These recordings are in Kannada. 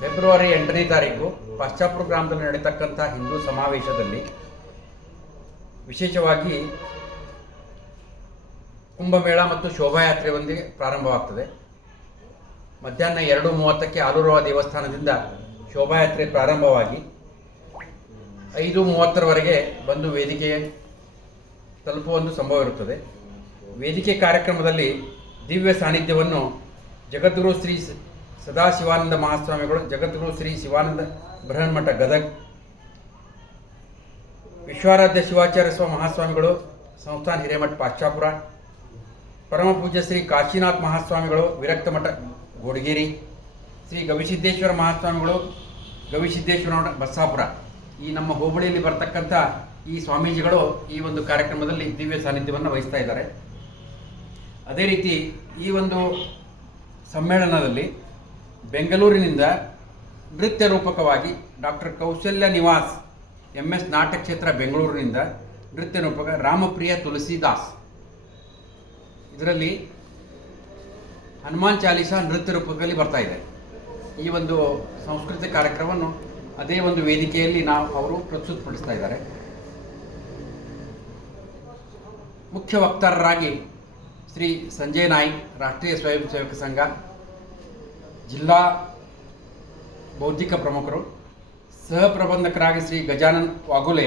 ಫೆಬ್ರವರಿ ಎಂಟನೇ ತಾರೀಕು ಪಾಶ್ಚಾಪುರ ಗ್ರಾಮದಲ್ಲಿ ನಡೀತಕ್ಕಂಥ ಹಿಂದೂ ಸಮಾವೇಶದಲ್ಲಿ ವಿಶೇಷವಾಗಿ ಕುಂಭಮೇಳ ಮತ್ತು ಶೋಭಾಯಾತ್ರೆಯೊಂದಿಗೆ ಪ್ರಾರಂಭವಾಗ್ತದೆ. ಮಧ್ಯಾಹ್ನ ಎರಡು ಮೂವತ್ತಕ್ಕೆ ಆಲೂರವ ದೇವಸ್ಥಾನದಿಂದ ಶೋಭಾಯಾತ್ರೆ ಪ್ರಾರಂಭವಾಗಿ ಐದು ಮೂವತ್ತರವರೆಗೆ ಬಂದು ವೇದಿಕೆ ತಲುಪುವ ಒಂದು ಸಂಭವ ಇರುತ್ತದೆ ವೇದಿಕೆ ಕಾರ್ಯಕ್ರಮದಲ್ಲಿ ದಿವ್ಯ ಸಾನ್ನಿಧ್ಯವನ್ನು ಜಗದ್ಗುರು ಶ್ರೀ ಸ- ಸದಾಶಿವಾನಂದ ಮಹಾಸ್ವಾಮಿಗಳು, ಜಗದ್ಗುರು ಶ್ರೀ ಶಿವಾನಂದ ಬೃಹನ್ಮಠ ಗದಗ್. ವಿಶ್ವಾರಾಧ್ಯ ಶಿವಾಚಾರ್ಯ ಸ್ವ ಮಹಾಸ್ವಾಮಿಗಳು, ಸಂಸ್ಥಾನ ಹಿರೇಮಠ ಪಾಶ್ಚಾಪುರ. ಪರಮ ಪೂಜ್ಯ ಶ್ರೀ ಕಾಶಿನಾಥ್ ಮಹಾಸ್ವಾಮಿಗಳು ವಿರಕ್ತ ಮಠ ಗೋಡಗೇರಿ. ಶ್ರೀ ಗವಿಸಿದ್ದೇಶ್ವರ ಮಹಾಸ್ವಾಮಿಗಳು ಗವಿಸಿದ್ದೇಶ್ವರ ಮಠ ಬಸ್ಸಾಪುರ. ಈ ನಮ್ಮ ಹೋಬಳಿಯಲ್ಲಿ ಬರ್ತಕ್ಕಂಥ ಈ ಸ್ವಾಮೀಜಿಗಳು ಈ ಒಂದು ಕಾರ್ಯಕ್ರಮದಲ್ಲಿ ದಿವ್ಯ ಸಾನ್ನಿಧ್ಯವನ್ನು ವಹಿಸ್ತಾ ಇದ್ದಾರೆ. ಅದೇ ರೀತಿ ಈ ಒಂದು ಸಮ್ಮೇಳನದಲ್ಲಿ ಬೆಂಗಳೂರಿನಿಂದ ನೃತ್ಯ ರೂಪಕವಾಗಿ ಡಾಕ್ಟರ್ ಕೌಶಲ್ಯ ನಿವಾಸ್, ಎಂ ಎಸ್ ನಾಟಕ ಕ್ಷೇತ್ರ ಬೆಂಗಳೂರಿನಿಂದ ನೃತ್ಯ ರೂಪಕ ರಾಮಪ್ರಿಯ ತುಳಸಿದಾಸ್. ಇದರಲ್ಲಿ ಹನುಮಾನ್ ಚಾಲೀಸ ನೃತ್ಯ ರೂಪಕದಲ್ಲಿ ಬರ್ತಾ ಇದೆ. ಈ ಒಂದು ಸಾಂಸ್ಕೃತಿಕ ಕಾರ್ಯಕ್ರಮವನ್ನು ಅದೇ ಒಂದು ವೇದಿಕೆಯಲ್ಲಿ ನಾವು ಅವರು ಪ್ರಸ್ತುತಪಡಿಸ್ತಾ ಇದ್ದಾರೆ. ಮುಖ್ಯ ವಕ್ತಾರರಾಗಿ ಶ್ರೀ ಸಂಜಯ್ ನಾಯ್ಕ್, ರಾಷ್ಟ್ರೀಯ ಸ್ವಯಂ ಸೇವಕ ಸಂಘ ಜಿಲ್ಲಾ ಬೌದ್ಧಿಕ ಪ್ರಮುಖರು, ಸಹ ಪ್ರಬಂಧಕರಾಗಿ ಶ್ರೀ ಗಜಾನನ್ ವಾಗುಲೆ,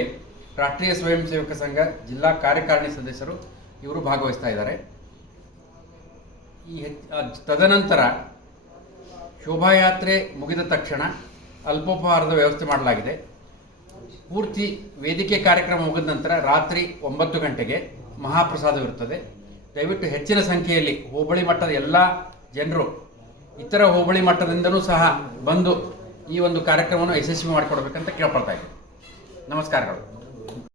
ರಾಷ್ಟ್ರೀಯ ಸ್ವಯಂ ಸೇವಕ ಸಂಘ ಜಿಲ್ಲಾ ಕಾರ್ಯಕಾರಿಣಿ ಸದಸ್ಯರು ಇವರು ಭಾಗವಹಿಸ್ತಾ ಇದ್ದಾರೆ. ಈ ತದನಂತರ ಶೋಭಾಯಾತ್ರೆ ಮುಗಿದ ತಕ್ಷಣ ಅಲ್ಪೋಪಹಾರದ ವ್ಯವಸ್ಥೆ ಮಾಡಲಾಗಿದೆ. ಪೂರ್ತಿ ವೇದಿಕೆ ಕಾರ್ಯಕ್ರಮ ಮುಗಿದ ನಂತರ ರಾತ್ರಿ ಒಂಬತ್ತು ಗಂಟೆಗೆ ಮಹಾಪ್ರಸಾದವಿರುತ್ತದೆ. ದಯವಿಟ್ಟು ಹೆಚ್ಚಿನ ಸಂಖ್ಯೆಯಲ್ಲಿ ಹೋಬಳಿ ಮಟ್ಟದ ಎಲ್ಲ ಜನರು ಇತರ ಹೋಬಳಿ ಮಟ್ಟದಿಂದಲೂ ಸಹ ಬಂದು ಈ ಒಂದು ಕಾರ್ಯಕ್ರಮವನ್ನು ಯಶಸ್ವಿ ಮಾಡಿಕೊಡ್ಬೇಕಂತ ಕೇಳ್ಕೊಳ್ತಾ ಇದ್ದೀನಿ. ನಮಸ್ಕಾರಗಳು.